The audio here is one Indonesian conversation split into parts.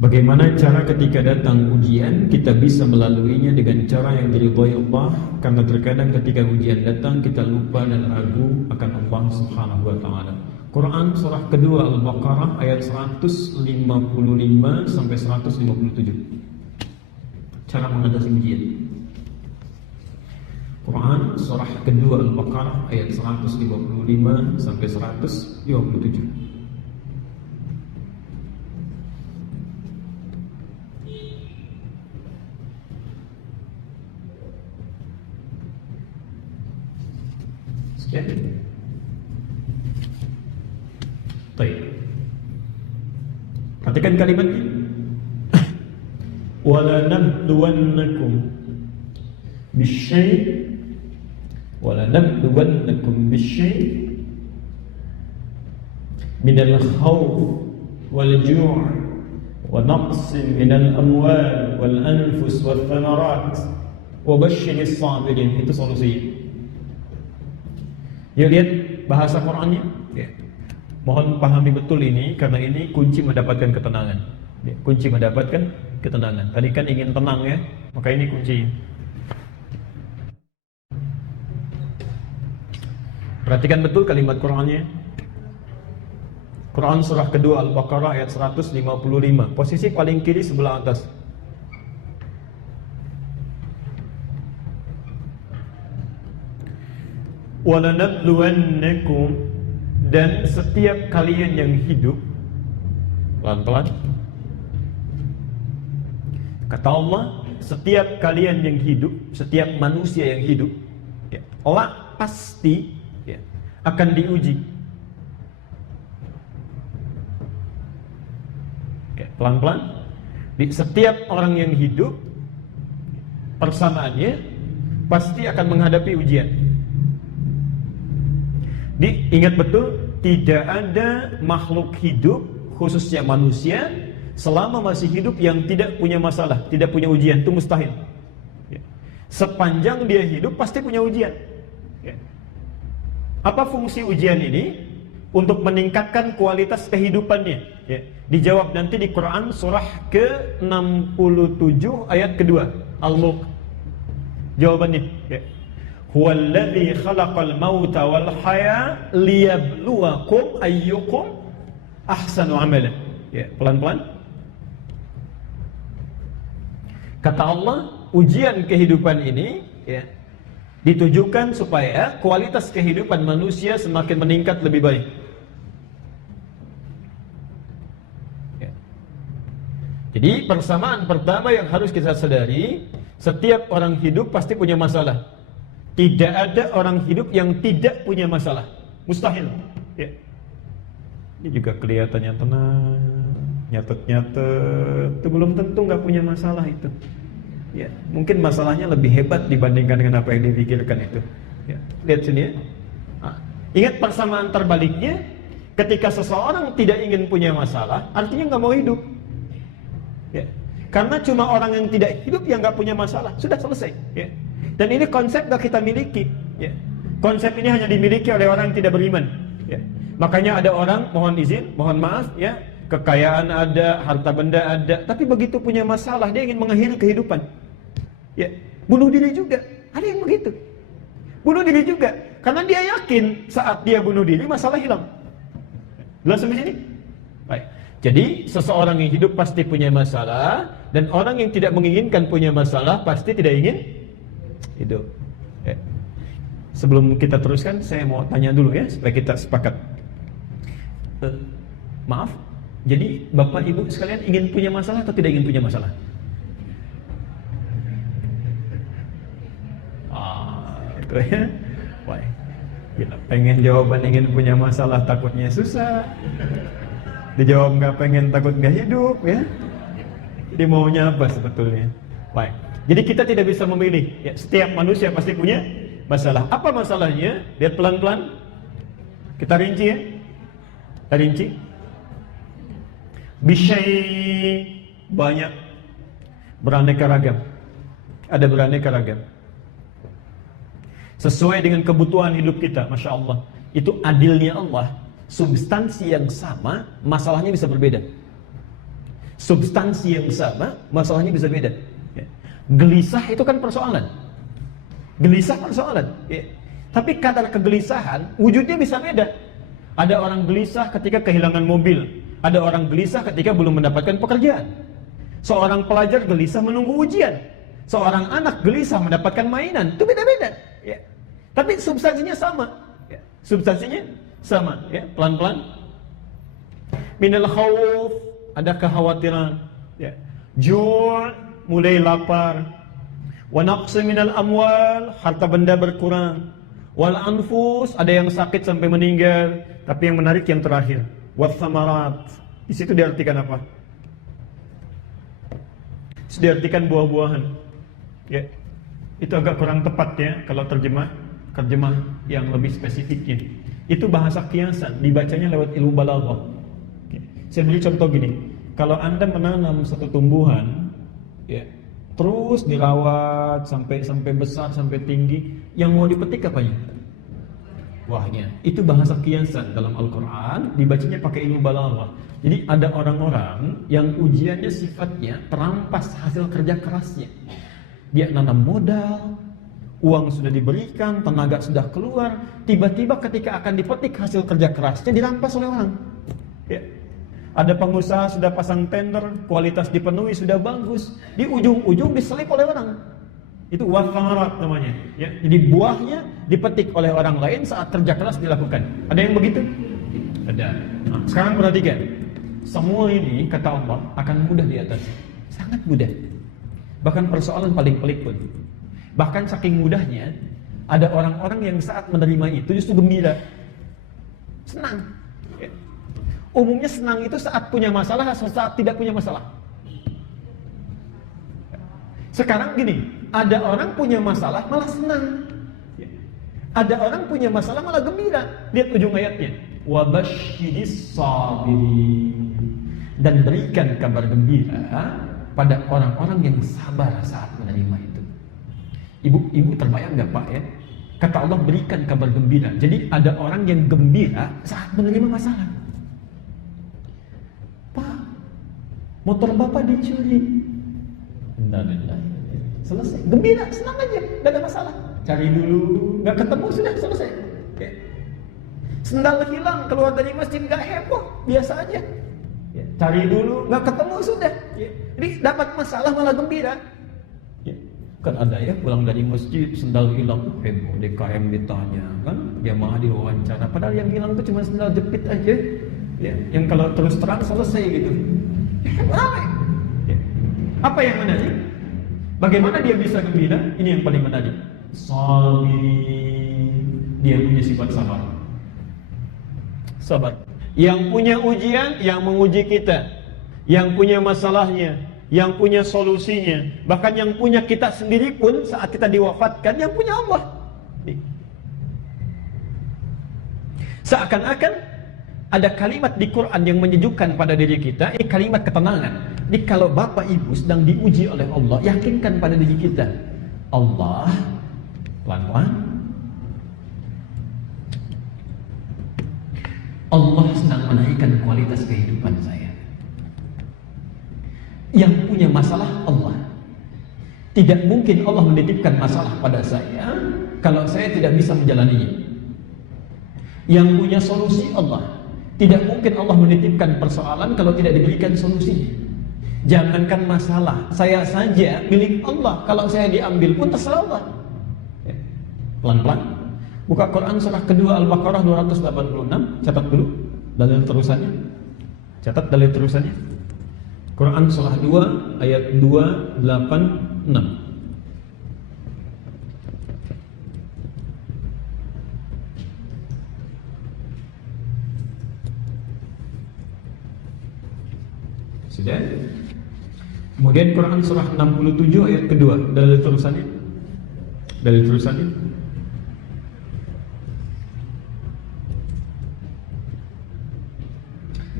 Bagaimana cara ketika datang ujian kita bisa melaluinya dengan cara yang diridhai Allah? Karena terkadang ketika ujian datang kita lupa dan ragu akan Allah Subhanahu wa taala. Quran surah kedua Al-Baqarah ayat 155 sampai 157. Cara mengatasi ujian. Quran surah kedua Al-Baqarah ayat 155 sampai 157. Ya. Baik. Perhatikan kalimatnya. Wala nabluwannakum bisyai' wala nabluwannakum bisyai' minal khawf wal ju' wa naqsin minal amwal wal anfus wal thamarat wa basyiris sabirin. Itu solusinya. Yuk lihat bahasa Qur'annya. Ya. Mohon pahami betul ini karena ini kunci mendapatkan ketenangan. Ya, kunci mendapatkan ketenangan. Tadi kan ingin tenang ya, maka ini kunci. Perhatikan betul kalimat Qur'annya. Quran surah kedua Al-Baqarah ayat 155. Posisi paling kiri sebelah atas. Walanabluwannakum, dan setiap kalian yang hidup, pelan-pelan. Kata Allah, setiap kalian yang hidup, setiap manusia yang hidup, ya, Allah pasti ya, akan diuji. Ya, pelan-pelan. Di setiap orang yang hidup, persamaannya pasti akan menghadapi ujian. Ingat betul, tidak ada makhluk hidup, khususnya manusia, selama masih hidup yang tidak punya masalah, tidak punya ujian. Itu mustahil. Ya. Sepanjang dia hidup pasti punya ujian. Ya. Apa fungsi ujian ini? Untuk meningkatkan kualitas kehidupannya. Ya. Dijawab nanti di Quran surah ke-67 ayat kedua, Al-Mulk. Jawabannya. Ya. Huwallazi khalaqal mauta wal haya liyabluwakum ayyukum ahsanu amala. Ya, pelan-pelan. Kata Allah, ujian kehidupan ini ya, ditujukan supaya kualitas kehidupan manusia semakin meningkat lebih baik. Ya. Jadi persamaan pertama yang harus kita sadari, setiap orang hidup pasti punya masalah. Tidak ada orang hidup yang tidak punya masalah. Mustahil. Ya. Ini juga kelihatannya tenang, nyatet-nyatet. Itu belum tentu nggak punya masalah itu. Ya, mungkin masalahnya lebih hebat dibandingkan dengan apa yang dipikirkan itu. Ya. Lihat sini ya. Nah, ingat persamaan terbaliknya, ketika seseorang tidak ingin punya masalah, artinya nggak mau hidup. Ya. Karena cuma orang yang tidak hidup yang nggak punya masalah. Sudah selesai. Ya. Dan ini konsep yang kita miliki. Ya. Konsep ini hanya dimiliki oleh orang yang tidak beriman. Ya. Makanya ada orang, mohon izin, mohon maaf, ya, kekayaan ada, harta benda ada, tapi begitu punya masalah dia ingin mengakhiri kehidupan. Ya. Bunuh diri juga. Ada yang begitu. Bunuh diri juga. Karena dia yakin saat dia bunuh diri masalah hilang. Jelas sampai sini? Baik. Jadi seseorang yang hidup pasti punya masalah, dan orang yang tidak menginginkan punya masalah pasti tidak ingin hidup. Ya. Sebelum kita teruskan, saya mau tanya dulu ya supaya kita sepakat. Maaf, jadi Bapak Ibu sekalian ingin punya masalah atau tidak ingin punya masalah? Itu ya. Wah, gila, pengen jawaban ingin punya masalah takutnya susah. Dijawab nggak pengen takut nggak hidup ya. Jadi maunya apa sebetulnya? Baik. Jadi kita tidak bisa memilih. Ya, setiap manusia pasti punya masalah. Apa masalahnya? Lihat pelan-pelan. Kita rinci ya. Kita rinci. Bisyai, banyak, beraneka ragam. Ada beraneka ragam. Sesuai dengan kebutuhan hidup kita, Masya Allah. Itu adilnya Allah. Substansi yang sama, masalahnya bisa berbeda. substansi yang sama, masalahnya bisa beda. Ya. Gelisah itu kan persoalan. Gelisah persoalan. Ya. Tapi kadar kegelisahan, wujudnya bisa beda. Ada orang gelisah ketika kehilangan mobil. Ada orang gelisah ketika belum mendapatkan pekerjaan. Seorang pelajar gelisah menunggu ujian. Seorang anak gelisah mendapatkan mainan. Itu beda-beda. Ya. Tapi substansinya sama. Ya. Substansinya sama. Ya. Pelan-pelan. Minal khawf, ada kekhawatiran. Ya. Ju' mulai lapar. Wa naqsi minal amwal, harta benda berkurang. Wal anfus, ada yang sakit sampai meninggal. Tapi yang menarik yang terakhir. Wa thamarat. Di situ diartikan apa? Diartikan buah-buahan. Ya. Itu agak kurang tepat ya kalau terjemah yang lebih spesifiknya. Itu bahasa kiasan, dibacanya lewat ilmu balaghah. Saya beri contoh gini, kalau Anda menanam satu tumbuhan, ya, terus dirawat sampai besar, sampai tinggi, yang mau dipetik apanya? Buahnya. Itu bahasa kiasan dalam Al-Quran, dibacanya pakai ilmu balaghah. Jadi ada orang-orang yang ujiannya sifatnya terampas hasil kerja kerasnya. Dia nanam modal, uang sudah diberikan, tenaga sudah keluar, tiba-tiba ketika akan dipetik hasil kerja kerasnya dirampas oleh orang. Ya. Ada pengusaha sudah pasang tender, kualitas dipenuhi sudah bagus, di ujung-ujung diselip oleh orang. Itu wathamarat namanya. Ya. Jadi buahnya dipetik oleh orang lain saat kerja keras dilakukan. Ada yang begitu? Ada. Nah, sekarang perhatikan, semua ini kata Allah akan mudah diatasi, sangat mudah. Bahkan persoalan paling pelik pun. Bahkan saking mudahnya, ada orang-orang yang saat menerima itu justru gembira, senang. Ya. Umumnya senang itu saat punya masalah, saat tidak punya masalah. Sekarang gini, ada orang punya masalah malah senang. Ada orang punya masalah malah gembira. Lihat ujung ayatnya. Wabasyiris sabirin. Dan berikan kabar gembira pada orang-orang yang sabar saat menerima itu. Ibu terbayang gak Pak ya? Kata Allah berikan kabar gembira. Jadi ada orang yang gembira saat menerima masalah. Pak, motor Bapak dicuri. Selesai, gembira, senang aja, gak ada masalah. Cari dulu, gak ketemu, sudah selesai. Ya. Sendal hilang, keluar dari masjid gak heboh, biasa aja. Ya. Cari dulu, gak ketemu, sudah. Ya. Jadi dapat masalah malah gembira. Ya. Kan ada ya, pulang dari masjid, sendal hilang, heboh, DKM ditanya, kan jamaah diwawancara. Padahal yang hilang itu cuma sendal jepit aja. Ya. Yang kalau terus terang selesai gitu. Ya. Apa yang menarik? Bagaimana dia bisa gembira? Ini yang paling menarik. Sabirin. Dia punya sifat sabar. Sabar. Yang punya ujian, yang menguji kita. Yang punya masalahnya, yang punya solusinya. Bahkan yang punya kita sendiri pun saat kita diwafatkan, yang punya Allah. Seakan-akan ada kalimat di Quran yang menyejukkan pada diri kita. Ini kalimat ketenangan. Jadi kalau Bapak Ibu sedang diuji oleh Allah, yakinkan pada diri kita, Allah, pelan-pelan, Allah sedang menaikkan kualitas kehidupan saya. Yang punya masalah Allah. Tidak mungkin Allah menitipkan masalah pada saya kalau saya tidak bisa menjalaninya. Yang punya solusi Allah. Tidak mungkin Allah menitipkan persoalan kalau tidak diberikan solusinya. Jangankan masalah, saya saja milik Allah. Kalau saya diambil pun terserah Allah. Pelan-pelan. Buka Quran surah kedua Al-Baqarah 286. Catat dulu dalil terusannya. Catat dalil terusannya. Quran surah 2 ayat 286. Sudah? Kemudian Quran surah 67 ayat kedua, dalil terusannya. Dalil terusannya.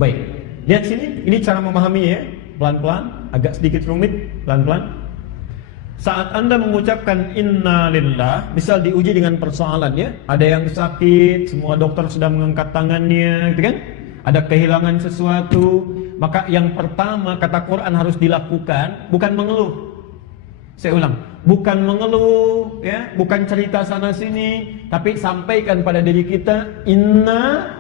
Baik, lihat sini, ini cara memahaminya ya. Pelan-pelan, agak sedikit rumit, pelan-pelan. Saat Anda mengucapkan inna lillah, misal diuji dengan persoalan ya, ada yang sakit, semua dokter sudah mengangkat tangannya, gitu kan? ada kehilangan sesuatu, maka yang pertama kata Quran harus dilakukan bukan mengeluh. Saya ulang, bukan mengeluh, ya, bukan cerita sana sini, tapi sampaikan pada diri kita, inna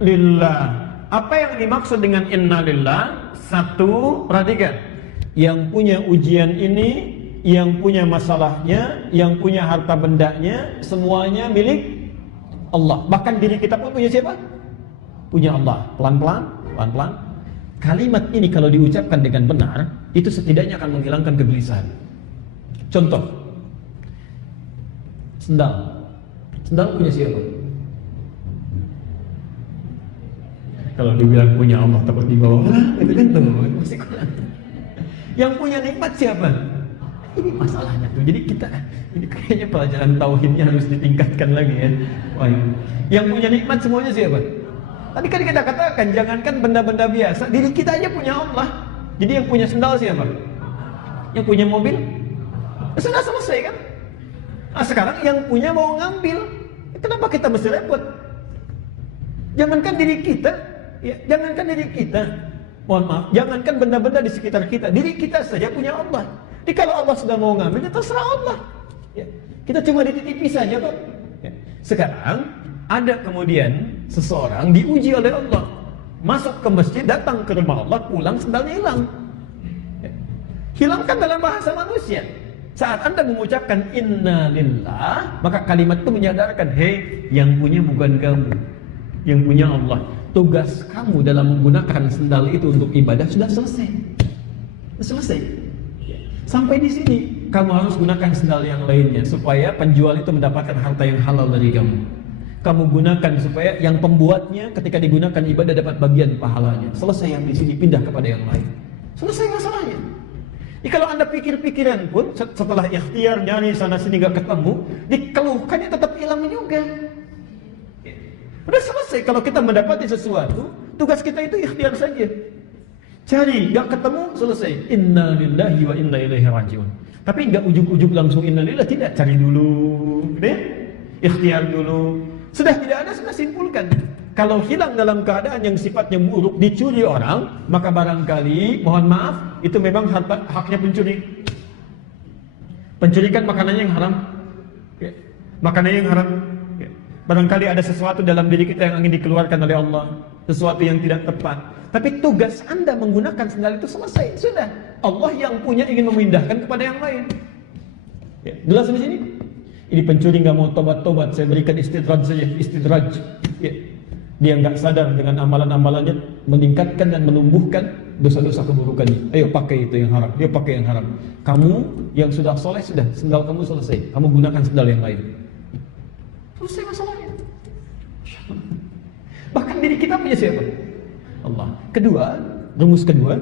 lillah. Apa yang dimaksud dengan inna lillah? Satu, perhatikan, yang punya ujian ini, yang punya masalahnya, yang punya harta bendanya, semuanya milik Allah. Bahkan diri kita pun punya siapa? Punya Allah. Pelan-pelan, pelan-pelan. Kalimat ini kalau diucapkan dengan benar, itu setidaknya akan menghilangkan kegelisahan. Contoh, sendal. Sendal punya siapa? Kalau dibilang punya Allah takut dibawa, itu kan tuh masih kurang. Yang punya nikmat siapa? Ini masalahnya tuh. Jadi kita ini kayaknya pelajaran tauhidnya harus ditingkatkan lagi ya. Wah, yang punya nikmat semuanya siapa? Tadi kan kita katakan jangankan benda-benda biasa, diri kita aja punya Allah. Jadi yang punya sendal siapa? Yang punya mobil? Sudah selesai kan? Nah, sekarang yang punya mau ngambil, kenapa kita mesti repot? Jangankan diri kita, ya, jangankan diri kita, mohon maaf, jangankan benda-benda di sekitar kita, diri kita saja punya Allah. Jadi kalau Allah sudah mau ngambil, ya terserah Allah. Ya, kita cuma dititipi saja kok. Ya. Sekarang ada kemudian seseorang diuji oleh Allah, masuk ke masjid, datang ke rumah Allah, pulang sendalnya hilang. Ya. Hilangkan dalam bahasa manusia. Saat Anda mengucapkan inna lillah, maka kalimat itu menyadarkan, hei, yang punya bukan kamu, yang punya Allah. Tugas kamu dalam menggunakan sendal itu untuk ibadah sudah selesai. Selesai. Sampai di sini, kamu harus gunakan sendal yang lainnya supaya penjual itu mendapatkan harta yang halal dari kamu. Kamu gunakan supaya yang pembuatnya ketika digunakan ibadah dapat bagian pahalanya. Selesai yang di sini, pindah kepada yang lain. Selesai masalahnya. Jadi kalau Anda pikir-pikiran pun setelah ikhtiar nyari sana sini gak ketemu, dikeluhkannya tetap hilang juga. Udah selesai. Kalau kita mendapati sesuatu, tugas kita itu ikhtiar saja. Cari, gak ketemu, selesai. Inna lillahi wa inna ilaihi rajiun. Tapi gak ujuk-ujuk langsung inna lillah, tidak. Cari dulu, deh. Ikhtiar dulu. Sudah tidak ada, sudah simpulkan. Kalau hilang dalam keadaan yang sifatnya buruk, dicuri orang, maka barangkali, mohon maaf, itu memang haknya pencuri. Pencuri kan makanannya yang haram. Ya. Makanannya yang haram. Ya. Barangkali ada sesuatu dalam diri kita yang ingin dikeluarkan oleh Allah, sesuatu yang tidak tepat. Tapi tugas Anda menggunakan sendal itu selesai. Sudah. Allah yang punya ingin memindahkan kepada yang lain. Ya. Jelas di sini? Ini pencuri nggak mau tobat-tobat, saya berikan istidraj saja, istidraj. Ya. Dia nggak sadar dengan amalan-amalannya meningkatkan dan menumbuhkan dosa-dosa keburukannya. Ayo pakai itu yang haram, dia pakai yang haram. Kamu yang sudah soleh sudah, sendal kamu selesai. Kamu gunakan sendal yang lain. Selesai masalahnya. Bahkan diri kita punya siapa? Allah. Kedua, rumus kedua.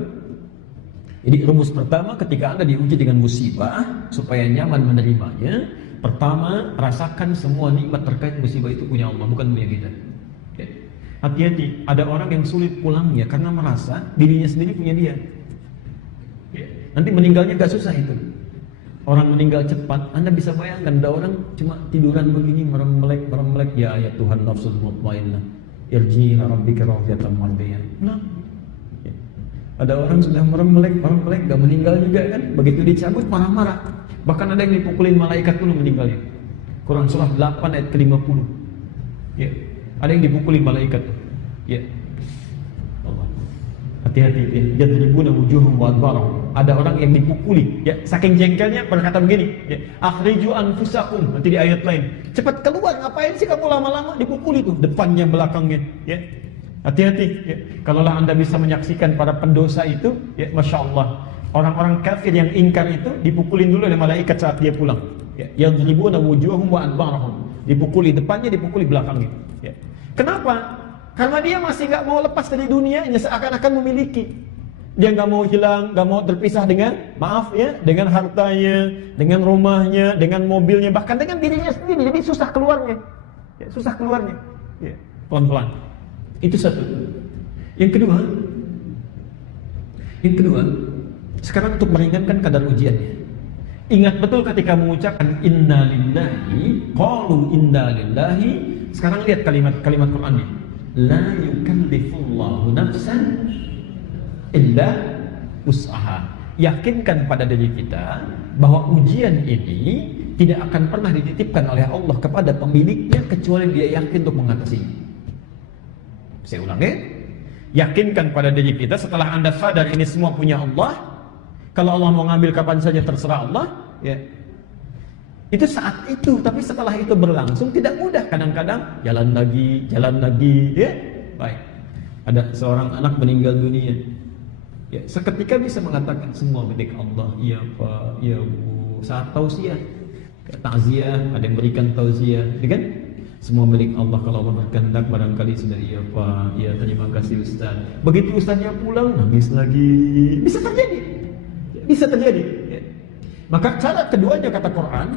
Jadi rumus pertama ketika Anda diuji dengan musibah supaya nyaman menerimanya, pertama rasakan semua nikmat terkait musibah itu punya Allah, bukan punya kita. Hati-hati, ada orang yang sulit pulangnya karena merasa dirinya sendiri punya dia. Nanti meninggalnya gak susah itu. Orang meninggal cepat, Anda bisa bayangkan ada orang cuma tiduran begini merem-melek, ya Tuhan nafsul mutmainnah, irji ila rabbika radiyatan mardiyah. Nah, ada orang sudah merem-melek gak meninggal juga kan? Begitu dicabut marah-marah. Bahkan ada yang dipukulin malaikat dulu meninggalnya. Quran surah 8 ayat ke-50. Ya. Ada yang dipukuli malaikat. Ya. Allah. Hati-hati ya. Yadribuna wujuhum wa adbarahum. Ada orang yang dipukuli, ya, saking jengkelnya berkata begini, ya, akhriju anfusakum, nanti di ayat lain. Cepat keluar, ngapain sih kamu lama-lama dipukuli tuh depannya belakangnya, ya. Hati-hati ya. Kalaulah Anda bisa menyaksikan para pendosa itu, ya, Masya Allah. Orang-orang kafir yang ingkar itu dipukulin dulu oleh malaikat saat dia pulang. Ya. Yadribuna wujuhum wa adbarahum. Dipukuli depannya, dipukuli belakangnya. Ya. Kenapa? Karena dia masih nggak mau lepas dari dunianya, seakan-akan memiliki. Dia nggak mau hilang, nggak mau terpisah dengan, maaf ya, dengan hartanya, dengan rumahnya, dengan mobilnya, bahkan dengan dirinya sendiri. Jadi susah keluarnya, ya, susah keluarnya. Ya. Pelan-pelan. Itu satu. Yang kedua, sekarang untuk meringankan kadar ujiannya. Ingat betul ketika mengucapkan inna lillahi, qalu inna lillahi. Sekarang lihat kalimat Qurannya. la yukallifullahu nafsan illa usaha. Yakinkan pada diri kita bahwa ujian ini tidak akan pernah dititipkan oleh Allah kepada pemiliknya kecuali dia yakin untuk mengatasinya. Saya ulangi, yakinkan pada diri kita setelah Anda sadar ini semua punya Allah. Kalau Allah mau ngambil kapan saja terserah Allah, ya. Itu saat itu, tapi setelah itu berlangsung tidak mudah. Kadang-kadang jalan lagi, ya. Baik. Ada seorang anak meninggal dunia. Ya, seketika bisa mengatakan semua milik Allah. Iya Pak, iya Bu. Saat tausiah, takziah, ada yang berikan tausiah, ya kan? Semua milik Allah, kalau Allah berkehendak barangkali sudah. Iya Pak, iya terima kasih Ustaz. Begitu Ustaznya pulang, nangis lagi. Bisa terjadi. Bisa terjadi. Ya. Maka cara keduanya kata Quran,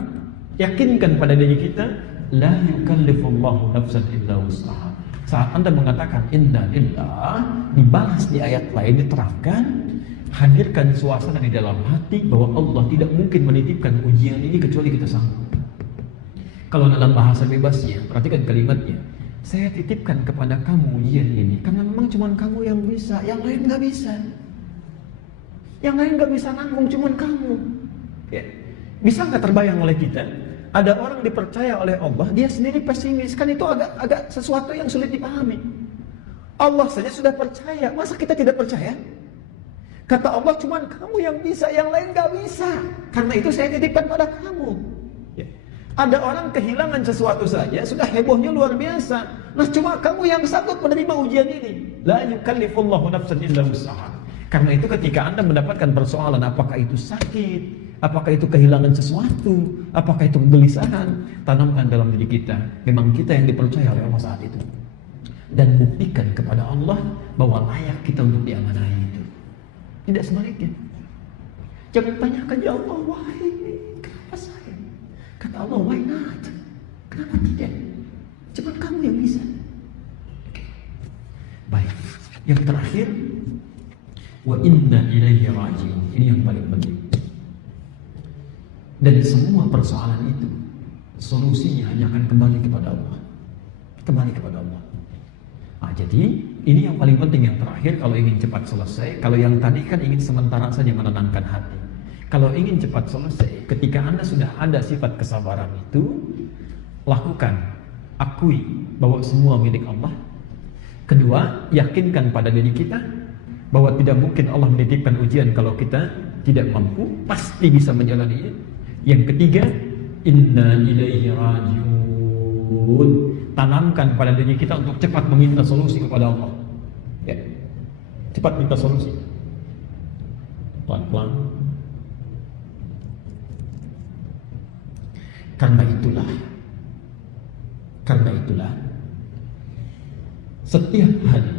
yakinkan pada diri kita, la yukallifullahu nafsan illa wus'aha. Saat Anda mengatakan inna lillah, dibalas di ayat lain diterangkan, hadirkan suasana di dalam hati bahwa Allah tidak mungkin menitipkan ujian ini kecuali kita sanggup. Kalau dalam bahasa bebasnya, perhatikan kalimatnya, saya titipkan kepada kamu ujian ini karena memang cuma kamu yang bisa, yang lain nggak bisa. Yang lain nggak bisa nanggung, cuma kamu. Ya. Bisa nggak terbayang oleh kita? Ada orang dipercaya oleh Allah, dia sendiri pesimis. Kan itu agak sesuatu yang sulit dipahami. Allah saja sudah percaya, masa kita tidak percaya? Kata Allah, cuman kamu yang bisa, yang lain gak bisa. Karena itu saya titipkan pada kamu. Ya. Ada orang kehilangan sesuatu saja, sudah hebohnya luar biasa. Nah cuma kamu yang sanggup menerima ujian ini. La yukallifullahu nafsan illa wus'aha. Karena itu ketika Anda mendapatkan persoalan, apakah itu sakit, apakah itu kehilangan sesuatu, apakah itu kegelisahan, tanamkan dalam diri kita, memang kita yang dipercaya oleh Allah saat itu. Dan buktikan kepada Allah bahwa layak kita untuk diamanahi itu. Tidak sebaliknya. Jangan tanyakan, ya Allah, why? Kenapa saya? Kata Allah, why not? Kenapa tidak? Cuma kamu yang bisa. Baik. Yang terakhir, wa inna ilaihi raji'un. Ini yang paling penting. Dan semua persoalan itu solusinya hanya akan kembali kepada Allah. Kembali kepada Allah. Nah, jadi ini yang paling penting, yang terakhir. Kalau ingin cepat selesai, kalau yang tadi kan ingin sementara saja menenangkan hati. Kalau ingin cepat selesai, ketika Anda sudah ada sifat kesabaran itu, lakukan, akui bahwa semua milik Allah. Kedua, yakinkan pada diri kita bahwa tidak mungkin Allah menitipkan ujian kalau kita tidak mampu, pasti bisa menjalaninya. Yang ketiga, inna ilaihi raji'un. Tanamkan pada diri kita untuk cepat meminta solusi kepada Allah. Ya. Cepat minta solusi. Pelan-pelan. Karena itulah setiap hari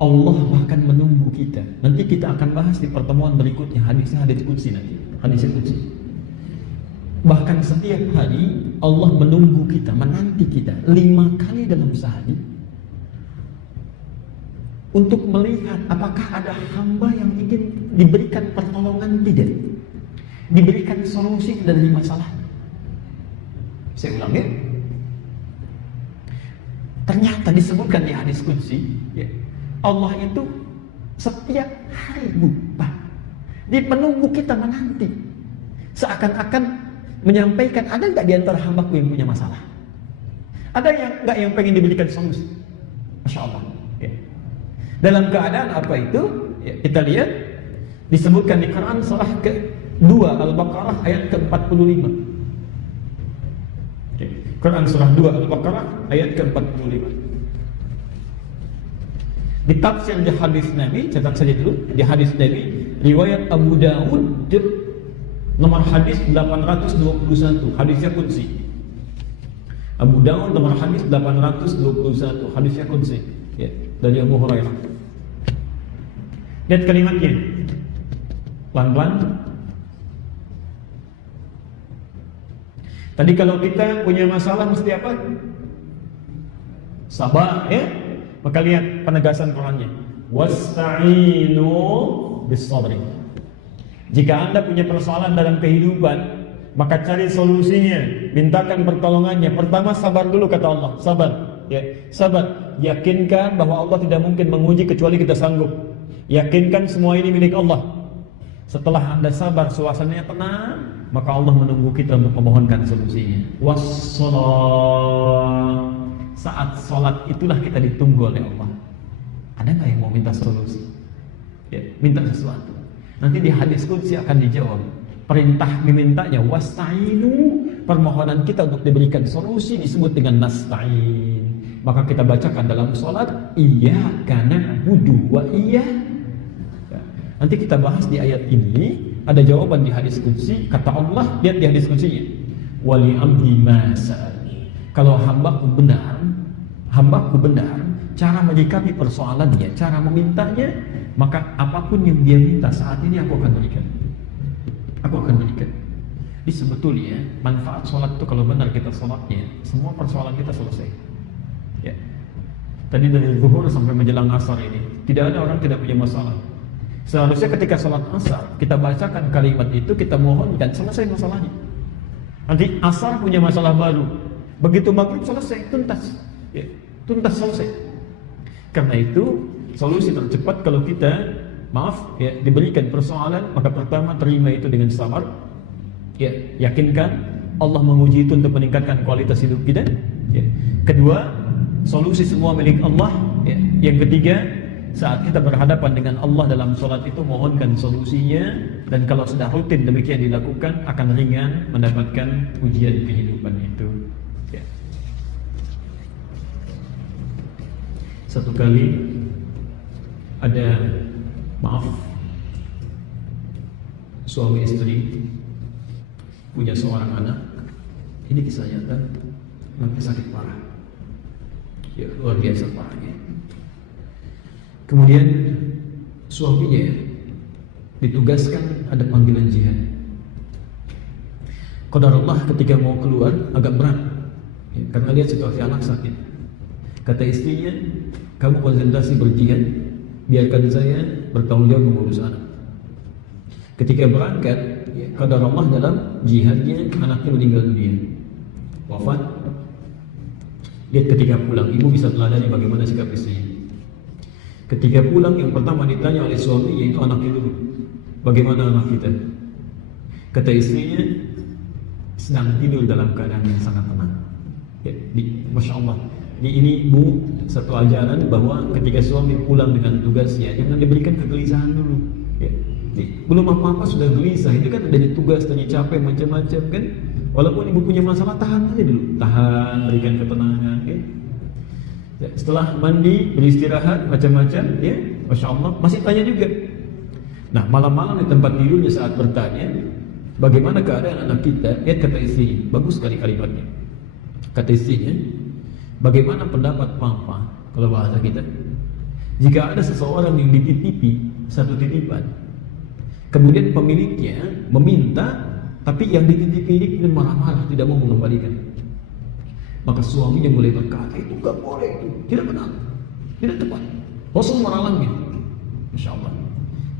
Allah bahkan menunggu kita. Nanti kita akan bahas di pertemuan berikutnya hadis qudsi nanti. Hadis qudsi. Bahkan setiap hari Allah menunggu kita, menanti kita 5 kali dalam sehari untuk melihat apakah ada hamba yang ingin diberikan pertolongan, tidak, diberikan solusi dari masalah. Saya ulangi, ternyata disebutkan di hadis qudsi, ya, Allah itu setiap hari Pak, dia menunggu kita, menanti, seakan-akan menyampaikan, ada nggak di antara hambaku yang punya masalah? Ada yang nggak yang pengen diberikan solusi? Masya Allah. Ya. Dalam keadaan apa itu? Ya, kita lihat disebutkan di Quran surah ke-2 Al-Baqarah ayat ke-45. Okay. Quran surah 2 Al-Baqarah ayat ke-45. Di tafsir di hadis Nabi, catat saja dulu, di hadis Nabi riwayat Abu Dawud nomor hadis 821, hadisnya qudsi. Abu Dawud nomor hadis 821, hadisnya qudsi, ya, dari Abu Hurairah. Lihat kalimatnya, pelan-pelan. Tadi kalau kita punya masalah mesti apa? Sabar, ya. Maka lihat penegasan Qurannya, wasta'inu bis-sabri. Jika Anda punya persoalan dalam kehidupan, maka cari solusinya, mintakan pertolongannya. Pertama sabar dulu, kata Allah, sabar. Ya, sabar. Yakinkan bahwa Allah tidak mungkin menguji kecuali kita sanggup. Yakinkan semua ini milik Allah. Setelah Anda sabar, suasananya tenang, maka Allah menunggu kita untuk memohonkan solusinya. Wassalam. Saat sholat itulah kita ditunggu oleh Allah. Ada nggak yang mau minta solusi? Ya, minta sesuatu. Nanti di hadis qudsi akan dijawab. Perintah dimintanya wasta'inu. Permohonan kita untuk diberikan solusi disebut dengan nasta'in. Maka kita bacakan dalam sholat, iyyaka na'budu wa iyyaka. Nanti kita bahas di ayat ini, ada jawaban di hadis qudsi. Kata Allah, lihat di hadis qudsinya, wali abdi masal. Kalau hambaku benar cara menyikapi persoalannya, cara memintanya, maka apapun yang dia minta saat ini aku akan berikan. Jadi sebetulnya manfaat sholat itu kalau benar kita sholatnya, semua persoalan kita selesai. Ya. Tadi dari zuhur sampai menjelang asar ini, tidak ada orang tidak punya masalah. Seharusnya ketika sholat asar kita bacakan kalimat itu, kita mohonkan, selesai masalahnya. Nanti asar punya masalah baru, begitu maghrib selesai, tuntas, ya, tuntas selesai. Karena itu solusi tercepat kalau kita diberikan persoalan, maka pertama terima itu dengan sabar. Ya, yakinkan Allah menguji itu untuk meningkatkan kualitas hidup kita. Ya. Kedua, solusi semua milik Allah. Ya. Yang ketiga, saat kita berhadapan dengan Allah dalam sholat itu mohonkan solusinya, dan kalau sudah rutin demikian dilakukan akan ringan mendapatkan ujian kehidupan itu. Ya. Satu kali ada suami istri punya seorang anak. Ini kisah nyata, anaknya sakit parah, ya luar biasa parahnya. Kemudian suaminya ditugaskan ada panggilan jihad. Qadarullah ketika mau keluar agak berat, ya, karena lihat situasi anak sakit. Kata istrinya, kamu konsentrasi berjihad, biarkan saya bertanggung jawab mengurus anak. Ketika berangkat, ya, qadarullah dalam jihadnya anaknya meninggal dunia, wafat. Lihat ketika pulang, ibu bisa teladani bagaimana sikap istrinya. Ketika pulang yang pertama ditanya oleh suami yaitu anaknya dulu, bagaimana anak kita? Kata istrinya, sedang tidur dalam keadaan yang sangat tenang. Ya, Masya Allah. Ini ibu satu ajaran bahwa ketika suami pulang dengan tugasnya jangan diberikan kegelisahan dulu. Ya, belum apa-apa sudah gelisah, itu kan ada tugas, tadi capek macam-macam kan. Walaupun ibu punya masalah, tahan aja dulu, tahan, berikan ketenangan. Ya. Setelah mandi, beristirahat, macam-macam, ya, Masya Allah, masih tanya juga. Nah, malam-malam di tempat tidurnya saat bertanya, bagaimana keadaan anak kita? Lihat kata istri, bagus sekali kalimatnya. Kata istrinya, bagaimana pendapat Papa, kalau bahasa kita, jika ada seseorang yang dititipi satu titipan, kemudian pemiliknya meminta, tapi yang dititipi ini kemudian marah-marah, tidak mau mengembalikan. Maka suaminya mulai berkata, itu gak boleh, itu tidak benar, tidak tepat, Rasul melarangnya. Masya Allah.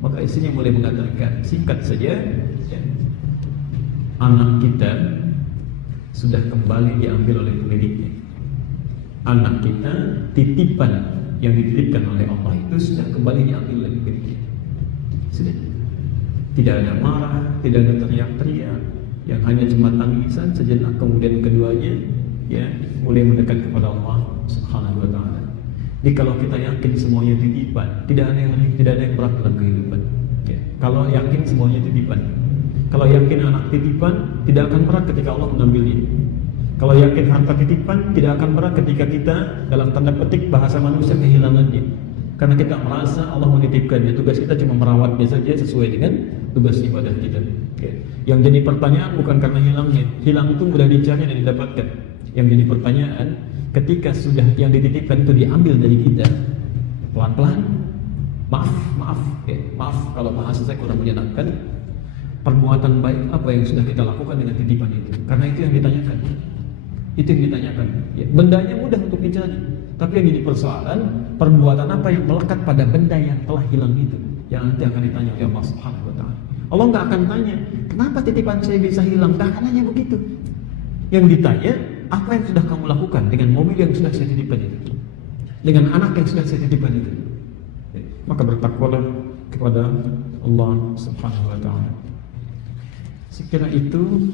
Maka istrinya mulai mengatakan, singkat saja, ya, anak kita sudah kembali diambil oleh pemiliknya. Anak kita, titipan yang dititipkan oleh Allah itu sudah kembali diambil oleh pemiliknya. Sudah. Tidak ada marah, tidak ada teriak-teriak, yang hanya cuma tangisan sejenak, kemudian keduanya ya mulai mendekat kepada Allah Subhanahu wa taala. Jadi kalau kita yakin semuanya titipan, tidak ada yang berat dalam kehidupan. Ya. Kalau yakin semuanya titipan, kalau yakin anak titipan, tidak akan berat ketika Allah mengambilnya. Kalau yakin harta titipan, tidak akan berat ketika kita dalam tanda petik bahasa manusia kehilangannya. Karena kita merasa Allah menitipkannya, tugas kita cuma merawatnya saja sesuai dengan tugas ibadah kita. Ya. Yang jadi pertanyaan bukan karena hilangnya, hilang itu mudah dicari dan didapatkan. Yang jadi pertanyaan, ketika sudah yang dititipkan itu diambil dari kita, pelan-pelan, maaf kalau bahasa saya kurang menyenangkan, perbuatan baik apa yang sudah kita lakukan dengan titipan itu? Karena itu yang ditanyakan. Itu yang ditanyakan. Ya, bendanya mudah untuk dicari, tapi yang jadi persoalan, perbuatan apa yang melekat pada benda yang telah hilang itu, yang nanti akan ditanya oleh Allah Subhanahu wa taala. Allah nggak akan tanya, kenapa titipan saya bisa hilang? Tak akan hanya begitu. Yang ditanya, apa yang sudah kamu lakukan dengan mobil yang sudah saya titipkan itu, dengan anak yang sudah saya titipkan itu. Ya, maka bertakwalah kepada Allah Subhanahu wa taala. Sekira itu